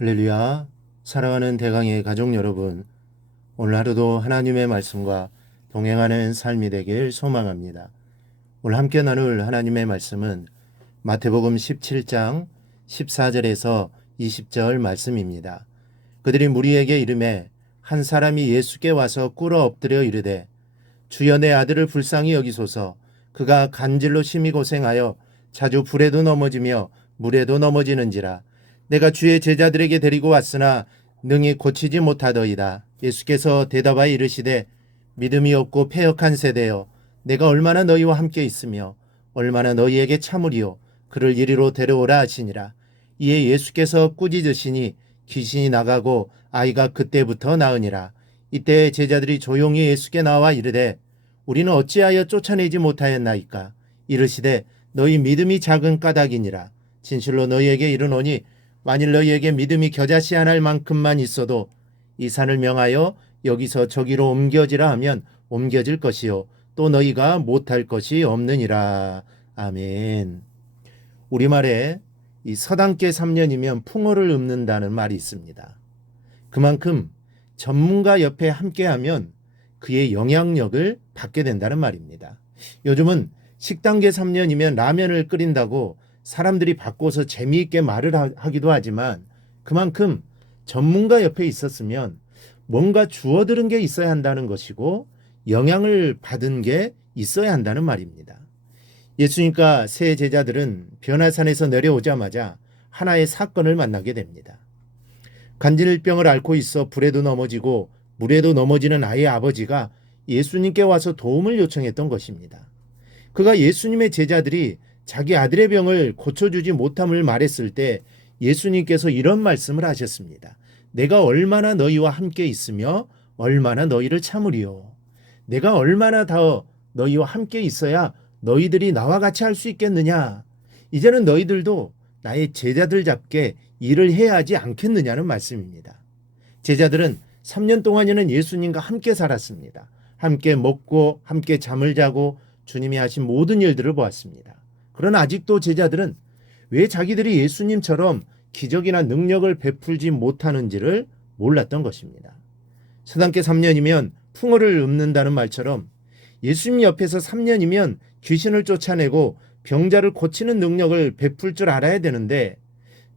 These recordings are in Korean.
할렐루야. 사랑하는 대강의 가족 여러분, 오늘 하루도 하나님의 말씀과 동행하는 삶이 되길 소망합니다. 오늘 함께 나눌 하나님의 말씀은 마태복음 17장 14절에서 20절 말씀입니다. 그들이 무리에게 이르매 한 사람이 예수께 와서 꿇어 엎드려 이르되 주여 내 아들을 불쌍히 여기소서. 그가 간질로 심히 고생하여 자주 불에도 넘어지며 물에도 넘어지는지라. 내가 주의 제자들에게 데리고 왔으나 능히 고치지 못하더이다. 예수께서 대답하여 이르시되 믿음이 없고 패역한 세대여, 내가 얼마나 너희와 함께 있으며 얼마나 너희에게 참으리요. 그를 이리로 데려오라 하시니라. 이에 예수께서 꾸짖으시니 귀신이 나가고 아이가 그때부터 나으니라. 이때 제자들이 조용히 예수께 나와 이르되 우리는 어찌하여 쫓아내지 못하였나이까. 이르시되 너희 믿음이 작은 까닭이니라. 진실로 너희에게 이르노니 만일 너희에게 믿음이 겨자씨 한 알 만큼만 있어도 이 산을 명하여 여기서 저기로 옮겨지라 하면 옮겨질 것이요 또 너희가 못할 것이 없느니라. 아멘. 우리말에 이 서당계 3년이면 풍어를 읊는다는 말이 있습니다. 그만큼 전문가 옆에 함께하면 그의 영향력을 받게 된다는 말입니다. 요즘은 식당계 3년이면 라면을 끓인다고 사람들이 바꿔서 재미있게 말을 하기도 하지만 그만큼 전문가 옆에 있었으면 뭔가 주워들은 게 있어야 한다는 것이고 영향을 받은 게 있어야 한다는 말입니다. 예수님과 세 제자들은 변화산에서 내려오자마자 하나의 사건을 만나게 됩니다. 간질병을 앓고 있어 불에도 넘어지고 물에도 넘어지는 아이의 아버지가 예수님께 와서 도움을 요청했던 것입니다. 그가 예수님의 제자들이 자기 아들의 병을 고쳐주지 못함을 말했을 때 예수님께서 이런 말씀을 하셨습니다. 내가 얼마나 너희와 함께 있으며 얼마나 너희를 참으리요. 내가 얼마나 더 너희와 함께 있어야 너희들이 나와 같이 할 수 있겠느냐. 이제는 너희들도 나의 제자들 잡게 일을 해야 하지 않겠느냐는 말씀입니다. 제자들은 3년 동안에는 예수님과 함께 살았습니다. 함께 먹고 함께 잠을 자고 주님이 하신 모든 일들을 보았습니다. 그러나 아직도 제자들은 왜 자기들이 예수님처럼 기적이나 능력을 베풀지 못하는지를 몰랐던 것입니다. 서당계 3년이면 풍어를 읊는다는 말처럼 예수님 옆에서 3년이면 귀신을 쫓아내고 병자를 고치는 능력을 베풀 줄 알아야 되는데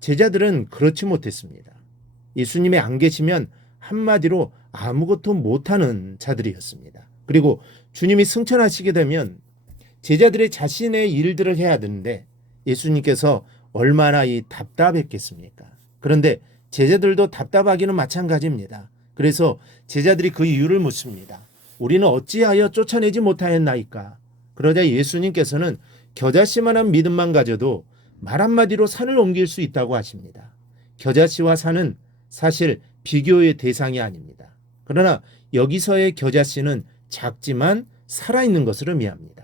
제자들은 그렇지 못했습니다. 예수님이 안 계시면 한마디로 아무것도 못하는 자들이었습니다. 그리고 주님이 승천하시게 되면 제자들의 자신의 일들을 해야 되는데 예수님께서 얼마나 답답했겠습니까? 그런데 제자들도 답답하기는 마찬가지입니다. 그래서 제자들이 그 이유를 묻습니다. 우리는 어찌하여 쫓아내지 못하였나이까? 그러자 예수님께서는 겨자씨만한 믿음만 가져도 말 한마디로 산을 옮길 수 있다고 하십니다. 겨자씨와 산은 사실 비교의 대상이 아닙니다. 그러나 여기서의 겨자씨는 작지만 살아있는 것을 의미합니다.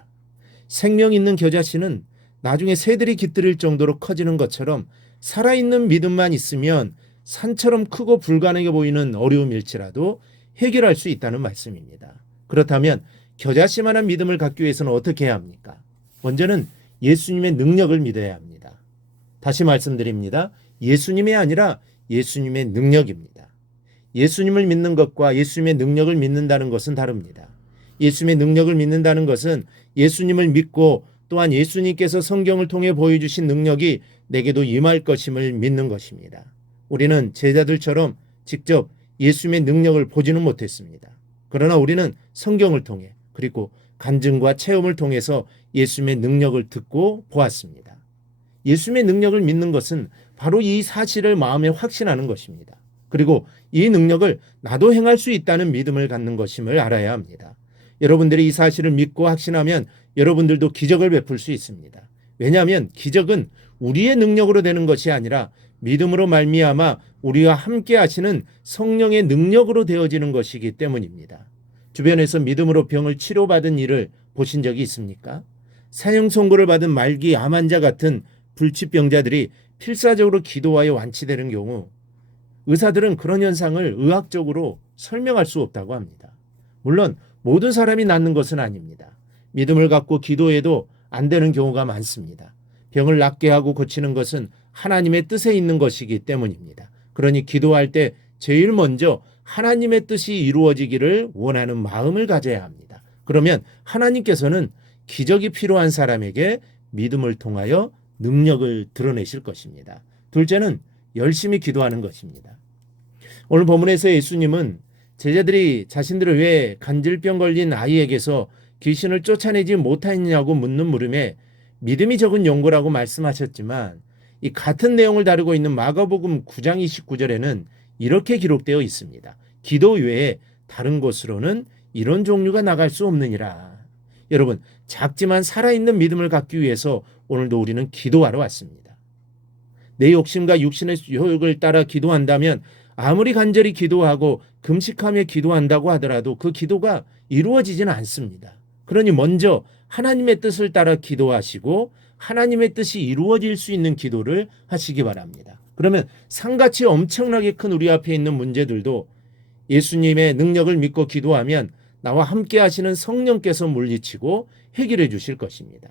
생명 있는 겨자씨는 나중에 새들이 깃들일 정도로 커지는 것처럼 살아있는 믿음만 있으면 산처럼 크고 불가능해 보이는 어려움일지라도 해결할 수 있다는 말씀입니다. 그렇다면 겨자씨만한 믿음을 갖기 위해서는 어떻게 해야 합니까? 먼저는 예수님의 능력을 믿어야 합니다. 다시 말씀드립니다. 예수님이 아니라 예수님의 능력입니다. 예수님을 믿는 것과 예수님의 능력을 믿는다는 것은 다릅니다. 예수님의 능력을 믿는다는 것은 예수님을 믿고 또한 예수님께서 성경을 통해 보여주신 능력이 내게도 임할 것임을 믿는 것입니다. 우리는 제자들처럼 직접 예수님의 능력을 보지는 못했습니다. 그러나 우리는 성경을 통해 그리고 간증과 체험을 통해서 예수님의 능력을 듣고 보았습니다. 예수님의 능력을 믿는 것은 바로 이 사실을 마음에 확신하는 것입니다. 그리고 이 능력을 나도 행할 수 있다는 믿음을 갖는 것임을 알아야 합니다. 여러분들이 이 사실을 믿고 확신하면 여러분들도 기적을 베풀 수 있습니다. 왜냐하면 기적은 우리의 능력으로 되는 것이 아니라 믿음으로 말미암아 우리와 함께 하시는 성령의 능력으로 되어지는 것이기 때문입니다. 주변에서 믿음으로 병을 치료받은 일을 보신 적이 있습니까? 사형 선고를 받은 말기 암 환자 같은 불치병자들이 필사적으로 기도하여 완치되는 경우 의사들은 그런 현상을 의학적으로 설명할 수 없다고 합니다. 물론 모든 사람이 낫는 것은 아닙니다. 믿음을 갖고 기도해도 안 되는 경우가 많습니다. 병을 낫게 하고 고치는 것은 하나님의 뜻에 있는 것이기 때문입니다. 그러니 기도할 때 제일 먼저 하나님의 뜻이 이루어지기를 원하는 마음을 가져야 합니다. 그러면 하나님께서는 기적이 필요한 사람에게 믿음을 통하여 능력을 드러내실 것입니다. 둘째는 열심히 기도하는 것입니다. 오늘 본문에서 예수님은 제자들이 자신들을 왜 간질병 걸린 아이에게서 귀신을 쫓아내지 못했냐고 묻는 물음에 믿음이 적은 용고라고 말씀하셨지만 이 같은 내용을 다루고 있는 마가복음 9장 29절에는 이렇게 기록되어 있습니다. 기도 외에 다른 곳으로는 이런 종류가 나갈 수 없느니라. 여러분, 작지만 살아있는 믿음을 갖기 위해서 오늘도 우리는 기도하러 왔습니다. 내 욕심과 육신의 유혹을 따라 기도한다면 아무리 간절히 기도하고 금식하며 기도한다고 하더라도 그 기도가 이루어지지는 않습니다. 그러니 먼저 하나님의 뜻을 따라 기도하시고 하나님의 뜻이 이루어질 수 있는 기도를 하시기 바랍니다. 그러면 산같이 엄청나게 큰 우리 앞에 있는 문제들도 예수님의 능력을 믿고 기도하면 나와 함께 하시는 성령께서 물리치고 해결해 주실 것입니다.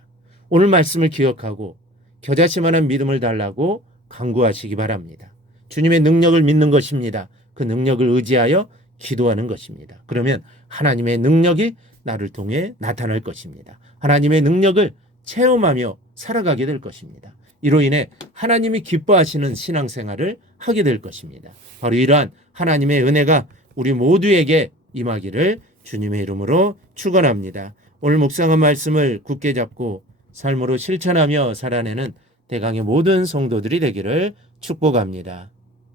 오늘 말씀을 기억하고 겨자씨만한 믿음을 달라고 간구하시기 바랍니다. 주님의 능력을 믿는 것입니다. 그 능력을 의지하여 기도하는 것입니다. 그러면 하나님의 능력이 나를 통해 나타날 것입니다. 하나님의 능력을 체험하며 살아가게 될 것입니다. 이로 인해 하나님이 기뻐하시는 신앙생활을 하게 될 것입니다. 바로 이러한 하나님의 은혜가 우리 모두에게 임하기를 주님의 이름으로 축원합니다. 오늘 묵상한 말씀을 굳게 잡고 삶으로 실천하며 살아내는 대강의 모든 성도들이 되기를 축복합니다.